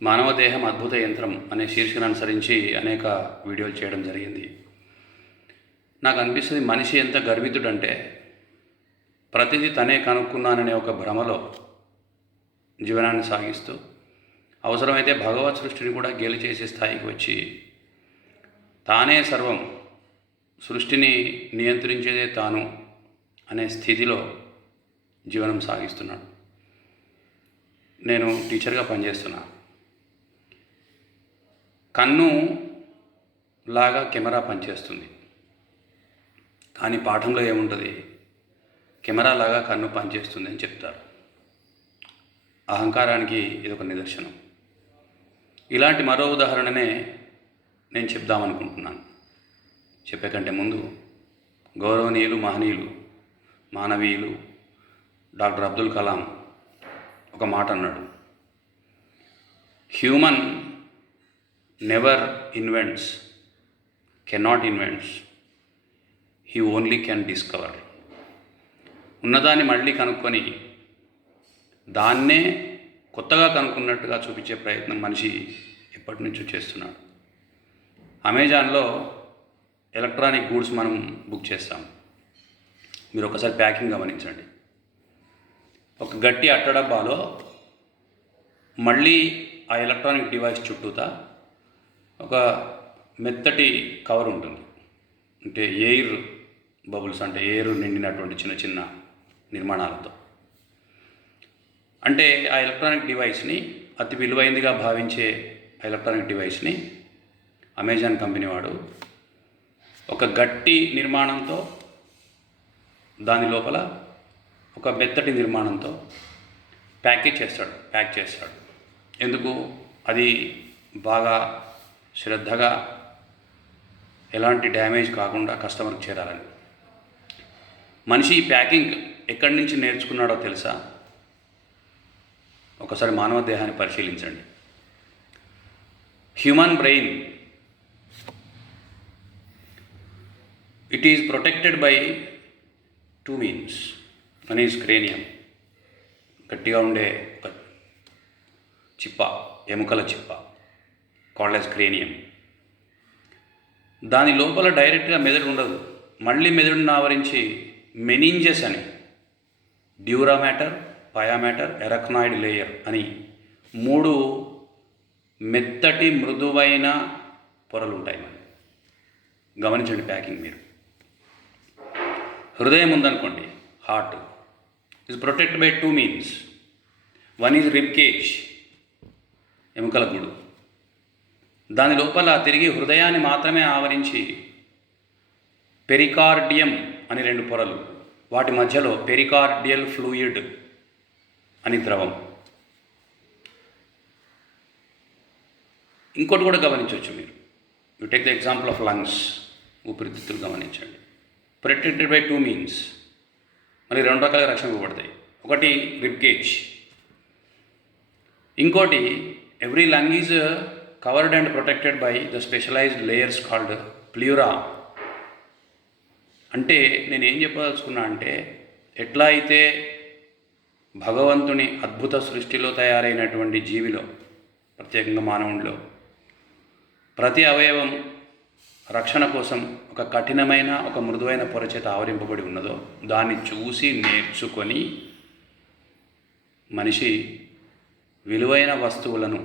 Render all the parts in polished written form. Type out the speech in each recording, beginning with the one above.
మానవ దేహం అద్భుత యంత్రం అనే శీర్షికను అనుసరించి అనేక వీడియోలు చేయడం జరిగింది. నాకు అనిపిస్తుంది, మనిషి ఎంత గర్వితుడంటే ప్రతిదీ తనే కనుక్కున్నాననే ఒక భ్రమలో జీవనాన్ని సాగిస్తూ అవసరమైతే భగవత్ సృష్టిని కూడా గేలి చేసే స్థాయికి వచ్చి తానే సర్వం, సృష్టిని నియంత్రించేదే తాను అనే స్థితిలో జీవనం సాగిస్తున్నాడు. నేను టీచర్గా పనిచేస్తున్నా. కన్ను లాగా కెమెరా పనిచేస్తుంది, కానీ పాఠంలో ఏముంటుంది? కెమెరా లాగా కన్ను పనిచేస్తుంది అని చెప్తారు. అహంకారానికి ఇదొక నిదర్శనం. ఇలాంటి మరో ఉదాహరణనే నేను చెప్దామనుకుంటున్నాను. చెప్పే కంటే ముందు గౌరవనీయులు, మహనీయులు, మానవీయులు డాక్టర్ అబ్దుల్ కలాం ఒక మాట అన్నాడు: human never invents, cannot invents, he only can discover. ఉన్నదాన్ని మళ్ళీ కనుక్కొని దాన్నే కొత్తగా కనుక్కున్నట్టుగా చూపించే ప్రయత్నం మనిషి ఎప్పటి నుంచో చేస్తున్నాడు. అమెజాన్లో ఎలక్ట్రానిక్ గూడ్స్ మనం బుక్ చేస్తాం. మీరు ఒకసారి ప్యాకింగ్ గమనించండి. ఒక గట్టి అట్టడబ్బాలో మళ్ళీ ఆ ఎలక్ట్రానిక్ డివైస్ చుట్టూతా ఒక మెత్తటి కవర్ ఉంటుంది. అంటే ఎయిర్ బబుల్స్, అంటే ఎయిర్ నిండినటువంటి చిన్న చిన్న నిర్మాణాలతో. అంటే ఆ ఎలక్ట్రానిక్ డివైస్ని, అతి విలువైందిగా భావించే ఎలక్ట్రానిక్ డివైస్ని అమెజాన్ కంపెనీ వాడు ఒక గట్టి నిర్మాణంతో, దాని లోపల ఒక మెత్తటి నిర్మాణంతో ప్యాక్ చేస్తాడు. ఎందుకు? అది బాగా శ్రద్ధగా, ఎలాంటి డ్యామేజ్ కాకుండా కస్టమర్కి చేరాలని. మనిషి ఈ ప్యాకింగ్ ఎక్కడి నుంచి నేర్చుకున్నాడో తెలుసా? ఒకసారి మానవ దేహాన్ని పరిశీలించండి. Human brain, it is protected by two means. One is cranium, గట్టిగా ఉండే ఒక చిప్ప, ఎముకల చిప్ప, కాల్డ్ యాజ్ క్రేనియం. దాని లోపల డైరెక్ట్గా మెదడు ఉండదు. మళ్ళీ మెదడుని ఆవరించి మెనింజెస్ అని, డ్యూరా మ్యాటర్, పయా మ్యాటర్, ఎరక్నాయిడ్ లేయర్ అని 3 మెత్తటి మృదువైన పొరలు ఉంటాయి. మరి గమనించండి ప్యాకింగ్ మీరు. హృదయం ఉందనుకోండి, heart is protected by 2 means. One is rib cage, ఎముకల గూడు. దాని లోపల తిరిగి హృదయాన్ని మాత్రమే ఆవరించి పెరికార్డియం అని 2 పొరలు, వాటి మధ్యలో పెరికార్డియల్ ఫ్లూయిడ్ అని ద్రవం. ఇంకోటి కూడా గమనించవచ్చు మీరు. You take the example of lungs, ఊపిరితిత్తులు గమనించండి. Protected by 2 means. మరి 2 రకాలుగా రక్షణ ఇవ్వబడతాయి. ఒకటి రిబ్ కేజ్, ఇంకోటి every lung is covered and protected by the specialised layers called pleura. అంటే నేనేం చెప్పదలుచుకున్నా అంటే, ఎట్లా అయితే భగవంతుని అద్భుత సృష్టిలో తయారైనటువంటి జీవిలో, ప్రత్యేకంగా మానవుడిలో ప్రతి అవయవం రక్షణ కోసం ఒక కఠినమైన, ఒక మృదువైన పొర చేత ఆవరింపబడి ఉన్నదో, దాన్ని చూసి నేర్చుకొని మనిషి విలువైన వస్తువులను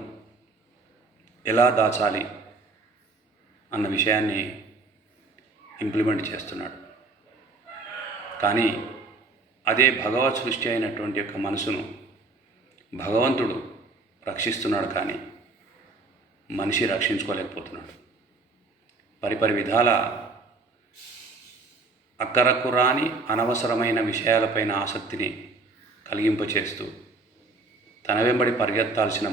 ఎలా దాచాలి అన్న విషయాన్ని ఇంప్లిమెంట్ చేస్తున్నాడు. కానీ అదే భగవత్ సృష్టి అయినటువంటి యొక్క మనసును భగవంతుడు రక్షిస్తున్నాడు, కానీ మనిషి రక్షించుకోలేకపోతున్నాడు. పరిపరి విధాల అక్కరకు రాని అనవసరమైన విషయాలపైన ఆసక్తిని కలిగింపచేస్తూ తన వెంబడి పరిగెత్తాల్సిన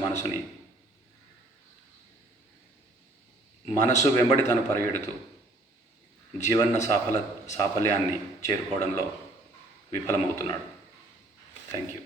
మనసు వెంబడి తను పరిగెడుతూ జీవన సాఫల్యాన్ని చేరుకోవడంలో విఫలమవుతున్నాడు. Thank you.